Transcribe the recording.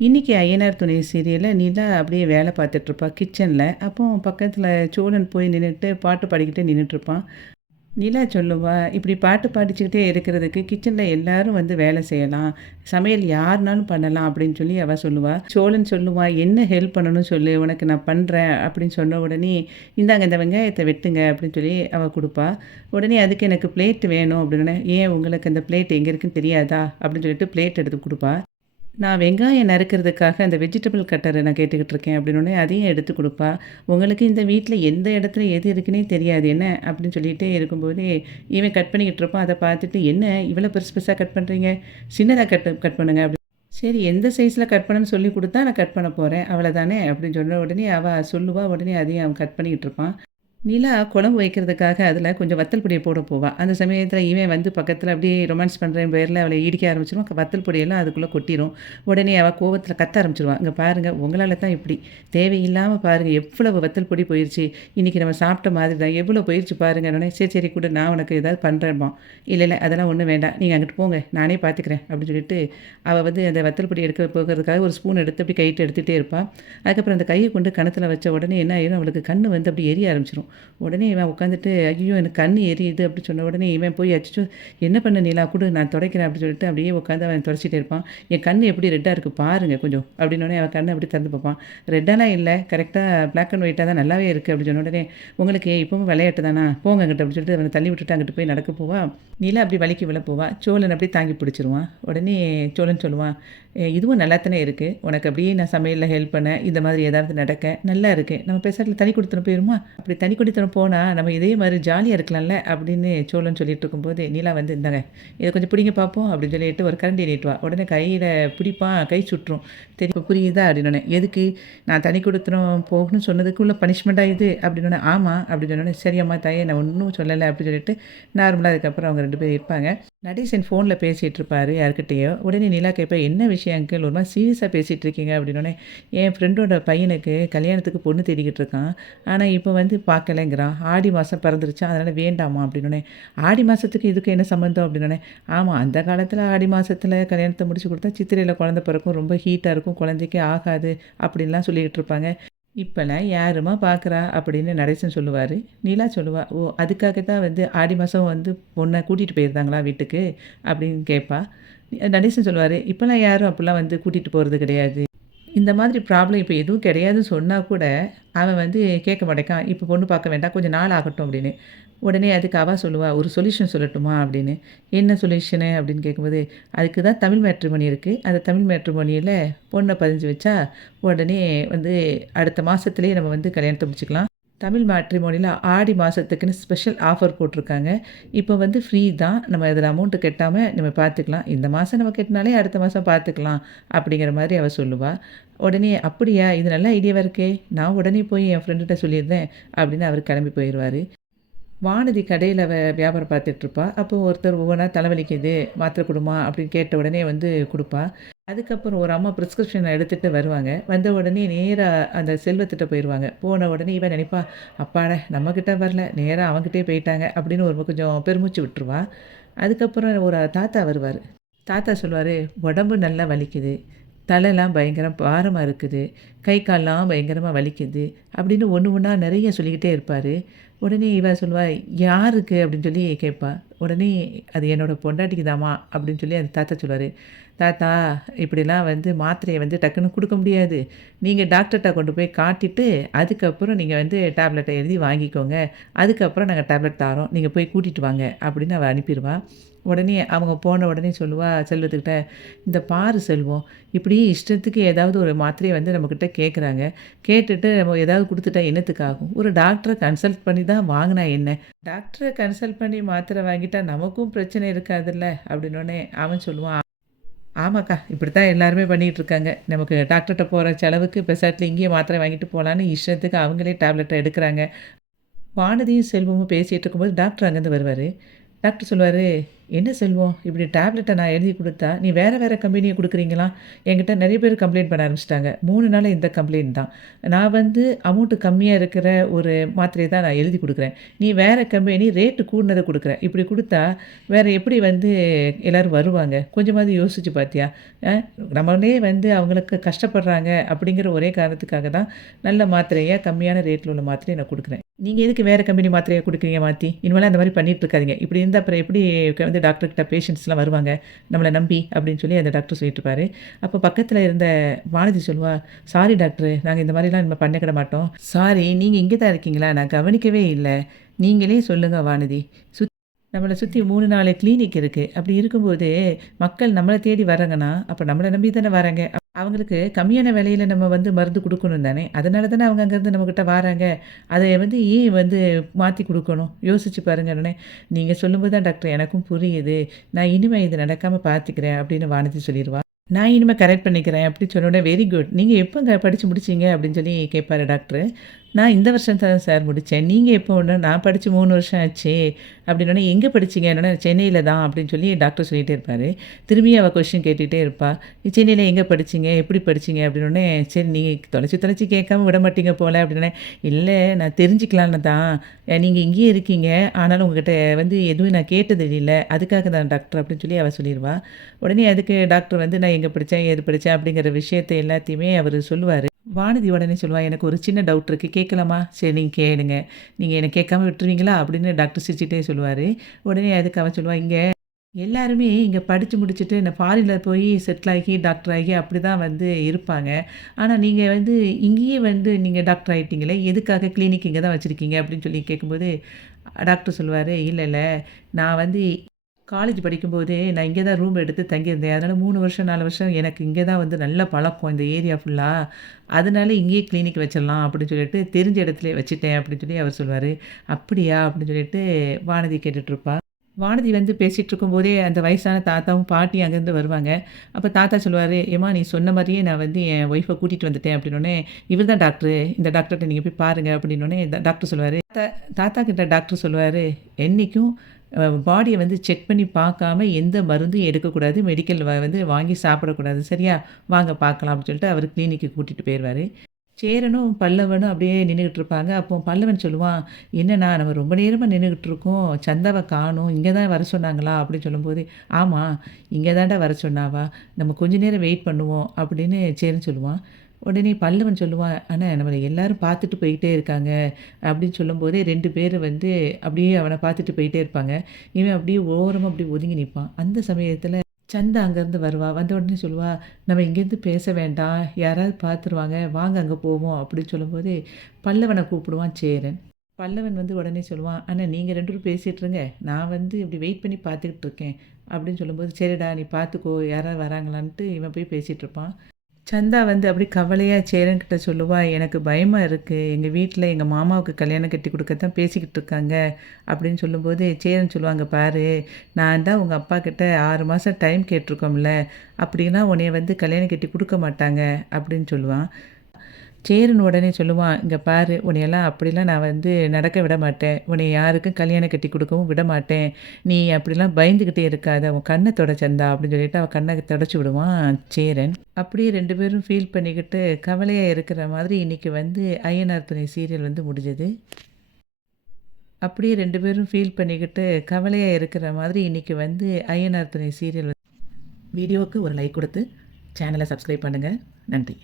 இன்னைக்கு ஐயனார் துணை சீரியல்ல நிலா அப்படியே வேலை பார்த்துட்ருப்பா கிச்சனில். அப்போ பக்கத்தில் சோழன் போய் நின்றுட்டு பாட்டு பாடிக்கிட்டே நின்றுட்டுருப்பான். நிலா சொல்லுவா, இப்படி பாட்டு பாடிச்சுக்கிட்டே இருக்கிறதுக்கு கிச்சனில் எல்லாரும் வந்து வேலை செய்யலாம், சமையல் யாருனாலும் பண்ணலாம் அப்படின்னு சொல்லி அவள் சொல்லுவா. சோழன் சொல்லுவா, என்ன ஹெல்ப் பண்ணணும்னு சொல்லு, உனக்கு நான் பண்ணுறேன் அப்படின்னு சொன்ன உடனே, இந்தாங்க இந்த வெங்காயத்தை வெட்டுங்க அப்படின்னு சொல்லி அவள் கொடுப்பா. உடனே அதுக்கு எனக்கு பிளேட் வேணும் அப்படின்னு, ஏன் உங்களுக்கு அந்த பிளேட் எங்கே இருக்குன்னு தெரியாதா அப்படின்னு சொல்லிட்டு பிளேட் எடுத்து கொடுப்பா. நான் வெங்காயம் நறுக்கிறதுக்காக அந்த வெஜிடபிள் கட்டரை நான் கேட்டுக்கிட்டு இருக்கேன் அப்படின்னோடனே அதையும் எடுத்து கொடுப்பா. உங்களுக்கு இந்த வீட்டில் எந்த இடத்துல எது இருக்குன்னே தெரியாது என்ன அப்படின்னு சொல்லிகிட்டே இருக்கும்போதே இவன் கட் பண்ணிக்கிட்டு இருப்பான். அதை பார்த்துட்டு, என்ன இவ்வளோ பெருசு பெருசாக கட் பண்ணுறீங்க, சின்னதாக கட் பண்ணுங்க அப்படி. சரி எந்த சைஸில் கட் பண்ணணும்னு சொல்லி கொடுத்தா நான் கட் பண்ண போகிறேன் அவ்வளோதானே அப்படின்னு சொன்ன உடனே அவள் சொல்லுவா. உடனே அதையும் அவன் கட் பண்ணிக்கிட்டு இருப்பான். நிலா குழம்பு வைக்கிறதுக்காக அதில் கொஞ்சம் வத்தல் பொடியை போட போவா. அந்த சமயத்தில் இவன் வந்து பக்கத்தில் அப்படியே ரொமான்ஸ் பண்ணுறேன் பேரில் அவளை இடிக்க ஆரம்பிச்சிருவான். வத்தல் பொடியெல்லாம் அதுக்குள்ளே கொட்டிரும். உடனே அவள் கோவத்தில் கத்த ஆரம்பிச்சிருவான். இங்கே பாருங்கள், உங்களால் தான் இப்படி தேவையில்லாமல் பாருங்கள் எவ்வளவு வத்தல் பொடி போயிடுச்சு, இன்றைக்கி நம்ம சாப்பிட்ட மாதிரி தான் எவ்வளோ போயிடுச்சு பாருங்கள். உடனே சரி சரி கூட நான் உனக்கு ஏதாவது பண்ணுறேன்மா. இல்லை இல்லை அதெல்லாம் ஒன்றும் வேண்டாம், நீங்கள் அங்கிட்டு போங்க நானே பார்த்துக்கிறேன் அப்படின்னு சொல்லிட்டு அவள் வந்து அந்த வத்தல் பொடி எடுக்க போகிறதுக்காக ஒரு ஸ்பூன் எடுத்து அப்படி கைட்டு எடுத்துகிட்டே இருப்பாள். அதுக்கப்புறம் அந்த கையை கொண்டு கணத்தில் வச்ச உடனே என்ன ஆயிரும், அவளுக்கு கண் வந்து அப்படி எரிய ஆரம்பிச்சிடும். உடனே இவன் உட்காந்துட்டு, ஐயோ எனக்கு கண் எரியுது அப்படி சொன்ன உடனே இவன் போய் அச்சோ என்ன பண்ண நிலா கொடு நான் துடைக்கிறேன் அப்படின்னு சொல்லிட்டு அப்படியே உட்காந்து அவன் துடைச்சிட்டே இருப்பான். என் கண் எப்படி ரெட்டாக இருக்குது பாருங்கள் கொஞ்சம் அப்படின்னோடனே அவன் கண்ணை அப்படி திறந்து பார்ப்பான். ரெட்டாலாம் இல்லை, கரெக்டாக பிளாக் அண்ட் ஒயிட்டாக தான் நல்லாவே இருக்குது அப்படின்னு சொன்ன உடனே, உங்களுக்கு இப்பவும் விளையாட்டு தானா போங்க அங்கிட்ட அப்படின்னு சொல்லிட்டு அவனை தள்ளி விட்டுட்டு அங்கிட்டு போய் நடக்க போவா. நிலா அப்படி வலிக்கு விழ போவா. சோழன் அப்படியே தாங்கி பிடிச்சிருவான். உடனே சோழன் சொல்லுவான், இதுவும் நல்லா தானே இருக்குது, உனக்கு அப்படியே நான் சமையலில் ஹெல்ப் பண்ண இந்த மாதிரி ஏதாவது நடக்க நல்லா இருக்குது, நம்ம பேசாட்டில் தனி கொடுத்துன போயிருமா, அப்படி தனி கொடுத்துன போனால் நம்ம இதே மாதிரி ஜாலியாக இருக்கலாம்ல அப்படின்னு சோழன் சொல்லிட்டு இருக்கும்போது நிலா வந்து, இந்தாங்க இதை கொஞ்சம் பிடிங்க பார்ப்போம் அப்படின்னு சொல்லிட்டு ஒரு கரண்டி நீட்டுவா. உடனே கையில் பிடிப்பான், கை சுட்டுரும். இப்போ புரியுதா அப்படின்னோடனே, எதுக்கு நான் தனி கொடுத்துரும் போகணும்னு சொன்னதுக்குள்ள பனிஷ்மெண்ட்டாக இது அப்படின்னோடனே, ஆமாம் அப்படின்னு சொன்னோடனே, சரியம்மா தாயே நான் ஒன்றும் சொல்லலை அப்படின்னு சொல்லிட்டு நார்மலாக அதுக்கப்புறம் அவங்க 2 பேர் இருப்பாங்க. நடேசன் ஃபோனில் பேசிகிட்டு இருப்பார் யார்கிட்டேயோ. உடனே நிலா கேட்பா, என்ன விஷயம் அங்கிள் ஒரு மாதிரி சீரியஸாக பேசிகிட்டு இருக்கீங்க அப்படின்னோடனே, என் ஃப்ரெண்டோட பையனுக்கு கல்யாணத்துக்கு பொண்ணு தேடிக்கிட்டு இருக்கான், ஆனால் இப்போ வந்து பார்க்கலைங்கிறான், ஆடி மாதம் பிறந்துருச்சா அதனால் வேண்டாமா அப்படின்னோடனே, ஆடி மாதத்துக்கு இதுக்கு என்ன சம்மந்தம் அப்படின்னோடனே, ஆமாம் அந்த காலத்தில் ஆடி மாதத்தில் கல்யாணத்தை முடிச்சு கொடுத்தா சித்திரையில் குழந்தை பிறக்கும், ரொம்ப ஹீட்டாக இருக்கும், குழந்தைக்கு ஆகாது அப்படின்லாம் சொல்லிக்கிட்டு இருப்பாங்க. இப்போலாம் யாருமா பார்க்குறா அப்படின்னு நடேசன் சொல்லுவார். நிலா சொல்லுவா, ஓ அதுக்காக தான் வந்து ஆடி மாதம் வந்து பொண்ணை கூட்டிகிட்டு போயிருந்தாங்களா வீட்டுக்கு அப்படின்னு கேட்பா. நடேசன் சொல்லுவார், இப்போலாம் யாரும் அப்படிலாம் வந்து கூட்டிகிட்டு போகிறது கிடையாது, இந்த மாதிரி ப்ராப்ளம் இப்போ எதுவும் கிடையாதுன்னு சொன்னால் கூட அவன் வந்து கேட்க மாட்டேக்கான், இப்போ பொண்ணு பார்க்க வேண்டாம் கொஞ்சம் நாள் ஆகட்டும் அப்படின்னு. உடனே அதுக்கு அவ சொல்லுவா, ஒரு சொல்யூஷன் சொல்லட்டுமா அப்படின்னு. என்ன சொல்யூஷனு அப்படின்னு கேட்கும்போது, அதுக்கு தான் தமிழ் மேட்ரிமோனி இருக்குது, அந்த தமிழ் மேட்ரிமோனியில் பொண்ணை பதிஞ்சு வச்சா உடனே வந்து அடுத்த மாதத்துலேயே நம்ம வந்து கல்யாணத்தை முடிச்சுக்கலாம். தமிழ் மேட்ரிமோனியில் ஆடி மாதத்துக்குன்னு ஸ்பெஷல் ஆஃபர் போட்டிருக்காங்க. இப்போ வந்து ஃப்ரீ தான், நம்ம இதில் அமௌண்ட்டு கட்டாமல் நம்ம பார்த்துக்கலாம், இந்த மாதம் நம்ம கட்டினாலே அடுத்த மாதம் பார்த்துக்கலாம் அப்படிங்கிற மாதிரி அவள் சொல்லுவாள். உடனே அப்படியா இது நல்ல ஐடியாவாக இருக்கே, நான் உடனே போய் என் ஃப்ரெண்டுகிட்ட சொல்லியிருந்தேன் அப்படின்னு அவர் கிளம்பி போயிடுவார். வானதி கடையில் வியாபாரம் பார்த்துட்ருப்பா. அப்போ ஒருத்தர் ஒவ்வொன்றா தலைவலிக்குது மாத்திரை கொடுமா அப்படின்னு கேட்ட உடனே வந்து கொடுப்பா. அதுக்கப்புறம் ஒரு அம்மா ப்ரிஸ்கிரிப்ஷனை எடுத்துகிட்டு வருவாங்க. வந்த உடனே நேராக அந்த செல்வத்திட்ட போயிடுவாங்க. போன உடனே இவன் நினைப்பா, அப்பாடா நம்மக்கிட்ட வரல நேராக அவங்ககிட்டே போயிட்டாங்க அப்படின்னு ஒரு கொஞ்சம் பெருமூச்சு விட்டுருவா. அதுக்கப்புறம் ஒரு தாத்தா வருவார். தாத்தா சொல்லுவார், உடம்பு நல்லா வலிக்குது, தலைலாம் பயங்கரம் பாரமாக இருக்குது, கை கால்லாம் பயங்கரமாக வலிக்குது அப்படின்னு ஒன்று ஒன்றா நிறைய சொல்லிக்கிட்டே இருப்பார். உடனே இவ சொல்லுவா, யாருக்கு அப்படின்னு சொல்லி கேட்பா. உடனே அது என்னோடய பொண்டாட்டிக்கு தாம்மா அப்படின்னு சொல்லி அந்த தாத்தா சொல்லுவார். தாத்தா இப்படிலாம் வந்து மாத்திரையை வந்து டக்குன்னு கொடுக்க முடியாது, நீங்கள் டாக்டர்கிட்ட கொண்டு போய் காட்டிட்டு அதுக்கப்புறம் நீங்கள் வந்து டேப்லெட்டை எழுதி வாங்கிக்கோங்க, அதுக்கப்புறம் நாங்கள் டேப்லெட் தரோம், நீங்கள் போய் கூட்டிகிட்டு வாங்க அப்படின்னு அவள் அனுப்பிடுவா. உடனே அவங்க போன உடனே சொல்லுவா செல்வத்துக்கிட்ட, இந்த பாரு செல்வம், இப்படி இஷ்டத்துக்கு ஏதாவது ஒரு மாத்திரையை வந்து நம்மக்கிட்ட கேட்குறாங்க, கேட்டுட்டு நம்ம ஏதாவது கொடுத்துட்டா என்னத்துக்காகும், ஒரு டாக்டரை கன்சல்ட் பண்ணி தான் வாங்கினா என்ன, டாக்டரை கன்சல்ட் பண்ணி மாத்திரை வாங்கிட்டா நமக்கும் பிரச்சனை இருக்காதுல்ல அப்படின்னோடனே அவன் சொல்லுவான், ஆமாக்கா இப்படி தான் எல்லாருமே பண்ணிகிட்ருக்காங்க, நமக்கு டாக்டர்கிட்ட போகிற செலவுக்கு பெசாட்டில் இங்கேயே மாத்திரை வாங்கிட்டு போகலான்னு இஷ்டத்துக்கு அவங்களே டேப்லெட்டை எடுக்கிறாங்க. வானதியும் செல்வமும் பேசிகிட்டு இருக்கும்போது டாக்டர் அங்கேருந்து வருவார். டாக்டர் சொல்லுவார், என்ன செல்வம் இப்படி டேப்லெட்டை நான் எழுதி கொடுத்தா நீ வேறு வேறு கம்பெனியை கொடுக்குறீங்களா? என்கிட்ட நிறைய பேர் கம்ப்ளைண்ட் பண்ண ஆரம்பிச்சிட்டாங்க. 3 நாள் இந்த கம்ப்ளைண்ட் தான். நான் வந்து அமௌண்ட்டு கம்மியாக இருக்கிற ஒரு மாத்திரையை தான் நான் எழுதி கொடுக்குறேன். நீ வேறு கம்பெனி ரேட்டு கூடுனதை கொடுக்குற. இப்படி கொடுத்தா வேறு எப்படி வந்து எல்லோரும் வருவாங்க? கொஞ்சமாவது யோசிச்சு பார்த்தியா? அ நம்மளே வந்து அவங்களுக்கு கஷ்டப்படுறாங்க அப்படிங்கிற ஒரே காரணத்துக்காக தான் நல்ல மாத்திரையை கம்மியான ரேட்டில் உள்ள மாத்திரையை நான் கொடுக்குறேன். நீங்கள் எதுக்கு வேறு கம்பெனி மாத்திரையை கொடுக்குறீங்க மாற்றி? இனிமேல் அந்த மாதிரி பண்ணிட்டு இருக்காதீங்க. இப்படி இருந்தால் அப்புறம் எப்படி வந்து டாக்டர்கிட்ட பேஷண்ட்ஸ்லாம் வருவாங்க நம்மளை நம்பி அப்படின்னு சொல்லி அந்த டாக்டர் சொல்லிட்டு இருப்பாரு. அப்போ பக்கத்தில் இருந்த வானதி சொல்லுவா, சாரி டாக்டர், நாங்கள் இந்த மாதிரிலாம் நம்ம பண்ணிக்கிட மாட்டோம். சாரி, நீங்கள் இங்கே தான் இருக்கீங்களா? நான் கவனிக்கவே இல்லை. நீங்களே சொல்லுங்கள் வானதி. நம்மளை சுற்றி 3 4 கிளினிக் இருக்குது. அப்படி இருக்கும்போது மக்கள் நம்மளை தேடி வராங்கன்னா அப்போ நம்மளை நம்பி தானே வராங்க. அவங்களுக்கு கம்மியான விலையில நம்ம வந்து மருந்து குடுக்கணும் தானே! அதனால தானே அவங்க அங்கேருந்து நம்மகிட்ட வாராங்க. அதை வந்து ஏன் வந்து மாத்தி குடுக்கணும்? யோசிச்சு பாருங்கன்னோனே, நீங்க சொல்லும்போது தான் டாக்டர் எனக்கும் புரியுது. நான் இனிமே இது நடக்காம பார்த்துக்கிறேன் அப்படின்னு வானதி சொல்லிருவா. நான் இனிமே கரெக்ட் பண்ணிக்கிறேன் அப்படின்னு சொன்னோனே, வெரி குட். நீங்க எப்போங்க படிச்சு முடிச்சீங்க? அப்படின்னு சொல்லி கேட்பாரு டாக்டரு. நான் இந்த வருஷம் தான் சார் முடித்தேன். நீங்க எப்போன்னா, நான் படிச்சு 3 வருஷம் ஆச்சே! அப்படின்னோனே, எங்கே படிச்சீங்கன்னோனே, சென்னையில தான் அப்படின்னு சொல்லி டாக்டர் சொல்லிட்டே இருப்பாரு. திரும்பி அவ கொஸ்டின் கேட்டுட்டே இருப்பா. சென்னையில எங்கே படிச்சீங்க? எப்படி படிச்சீங்க? அப்படின்னோனே, சரி நீங்க தொலைச்சு தொலைச்சு கேட்காம விட மாட்டீங்க போல அப்படின்னோனே, இல்ல நான் தெரிஞ்சுக்கலான்னு தான். நீங்க இங்கேயே இருக்கீங்க. ஆனாலும் உங்ககிட்ட வந்து எதுவும் நான் கேட்டது இல்ல. அதுக்காக தான் டாக்டர் அப்படின்னு சொல்லி அவ சொல்லிருவா. உடனே அதுக்கு டாக்டர் வந்து நான் எங்கே படிச்சேன், ஏது படிச்சேன் அப்படிங்கிற விஷயத்த எல்லாத்தையுமே அவரு சொல்லுவாரு. வானதி உடனே சொல்லுவா, எனக்கு ஒரு சின்ன டவுட் இருக்கு. கேட்கலாமா? சரி நீங்க கேளுங்க. நீங்க என்ன கேட்காம விட்டுருவீங்களா? அப்படின்னு டாக்டர் சிரிச்சுட்டே சொல்லுவாரு. உடனே அதுக்கு அவன் சொல்லுவா, இங்க எல்லாருமே இங்க படிச்சு முடிச்சுட்டு இந்த ஃபாரின்ல போய் செட்டில் ஆகி, டாக்டர் ஆகி அப்படிதான் வந்து இருப்பாங்க. ஆனா நீங்க வந்து இங்கேயே வந்து நீங்க டாக்டர் ஆயிட்டீங்களே, எதுக்காக கிளினிக் இங்க தான் வச்சிருக்கீங்க? அப்படின்னு சொல்லி கேட்கும்போது, டாக்டர் சொல்லுவாரு, இல்ல இல்ல நான் வந்து காலேஜ் படிக்கும்போதே நான் இங்கே தான் ரூம் எடுத்து தங்கியிருந்தேன். அதனால 3 வருஷம், 4 வருஷம் எனக்கு இங்கே தான் வந்து நல்ல பழக்கம் இந்த ஏரியா ஃபுல்லா. அதனால இங்கேயே கிளினிக் வச்சிடலாம் அப்படின்னு சொல்லிட்டு தெரிஞ்ச இடத்துலயே வச்சுட்டேன் அப்படின்னு சொல்லி அவர் சொல்லுவாரு. அப்படியா? அப்படின்னு சொல்லிட்டு வானதி கேட்டுட்ருப்பா. வானதி வந்து பேசிட்டு இருக்கும்போதே அந்த வயசான தாத்தாவும், பாட்டியும் அங்கேருந்து வருவாங்க. அப்ப தாத்தா சொல்லுவாரு, "ஏம்மா நீ சொன்ன மாரியே நான் வந்து என் ஒய்ஃப கூட்டிட்டு வந்துட்டேன்" அப்படின்னோனே, "இவர் தான் டாக்டரு. இந்த டாக்டர்ட்ட நீங்க போய் பாருங்க" அப்படின்னோனே, டாக்டர் சொல்லுவாரு. தாத்தா கிட்ட டாக்டர் சொல்லுவாரு, "என்னைக்கும் பாடிய வந்து செக் பண்ணி பார்க்காம எந்த மருந்தும் எடுக்கக்கூடாது. மெடிக்கல் வந்து வாங்கி சாப்பிடக்கூடாது. சரியா? வாங்க பார்க்கலாம்" அப்படின்னு சொல்லிட்டு அவரு கிளினிக்கு கூட்டிட்டு போயிருவாரு. சேரனும், பல்லவனும் அப்படியே நின்னுகிட்டு இருப்பாங்க. அப்போ பல்லவன் சொல்லுவான், "என்னண்ணா நம்ம ரொம்ப நேரமா நின்னுகிட்டு இருக்கோம். சந்தாவ காணோம். இங்க தான் வர சொன்னாங்களா?" அப்படின்னு சொல்லும்போது, "ஆமா, இங்க தான்டா வர சொன்னாவா. நம்ம கொஞ்ச நேரம் வெயிட் பண்ணுவோம்" அப்படின்னு சேரன் சொல்லுவான். உடனே பல்லவன் சொல்லுவான், "அண்ணா நம்மள எல்லாரும் பார்த்துட்டு போயிட்டே இருக்காங்க" அப்படின்னு சொல்லும்போதே 2 பேரு வந்து அப்படியே அவன பார்த்துட்டு போயிட்டே இருப்பாங்க. இவன் அப்படியே ஓரமா அப்படியே ஒதுங்கி நிப்பான். அந்த சமயத்துல சந்தா அங்கேருந்து வருவா. வந்த உடனே சொல்லுவா, "நம்ம இங்கேருந்து பேச வேண்டாம். யாராவது பார்த்துருவாங்க. வாங்க அங்க போவோம்" அப்படின்னு சொல்லும்போது, பல்லவன கூப்பிடுவான் சேரன். பல்லவன் வந்து உடனே சொல்லுவான், "அண்ணா நீங்க 2 பேரும் பேசிட்டு இருங்க. நான் வந்து இப்படி வெயிட் பண்ணி பார்த்துக்கிட்டு இருக்கேன்" அப்படின்னு சொல்லும்போது, "சரிடா நீ பார்த்துக்கோ யாராவது வராங்களான்ட்டு" இவன் போய் பேசிட்டு இருப்பான். சந்தா வந்து அப்படியே கவலையா சேரன்கிட்ட சொல்லுவா, "எனக்கு பயமா இருக்கு. எங்க வீட்ல எங்க மாமாவுக்கு கல்யாணம் கட்டி குடுக்க தான் பேசிக்கிட்டு இருக்காங்க" அப்படின்னு சொல்லும்போது, சேரன் சொல்லுவாங்க, "பாரு, நான் தான் உங்க அப்பாக்கிட்ட 6 மாசம் டைம் கேட்டுருக்கோம்ல. அப்படின்னா உன்னைய வந்து கல்யாணம் கட்டி குடுக்க மாட்டாங்க" அப்படின்னு சொல்லுவான். சேரன் உடனே சொல்லுவான், "இங்க பாரு, உன்னையெல்லாம் அப்படிலாம் நான் வந்து நடக்க விட மாட்டேன். உன்னைய யாருக்கும் கல்யாணம் கட்டி குடுக்கவும் விட மாட்டேன். நீ அப்படிலாம் பயந்துகிட்டே இருக்காத. உன் கண்ண தொட சந்தா" அப்படின்னு சொல்லிட்டு அவ கண்ண தொடச்சு விடுவான் சேரன். அப்படியே 2 பேரும் ஃபீல் பண்ணிக்கிட்டு கவலையா இருக்கிற மாதிரி இன்னைக்கு வந்து ஐயனார் துணை சீரியல் வந்து முடிஞ்சது. அப்படியே 2 பேரும் ஃபீல் பண்ணிக்கிட்டு கவலையா இருக்கிற மாதிரி இன்னைக்கு வந்து ஐயனார் துணை சீரியல் வீடியோவுக்கு ஒரு லைக் கொடுத்து சேனலை சப்ஸ்கிரைப் பண்ணுங்க. நன்றி.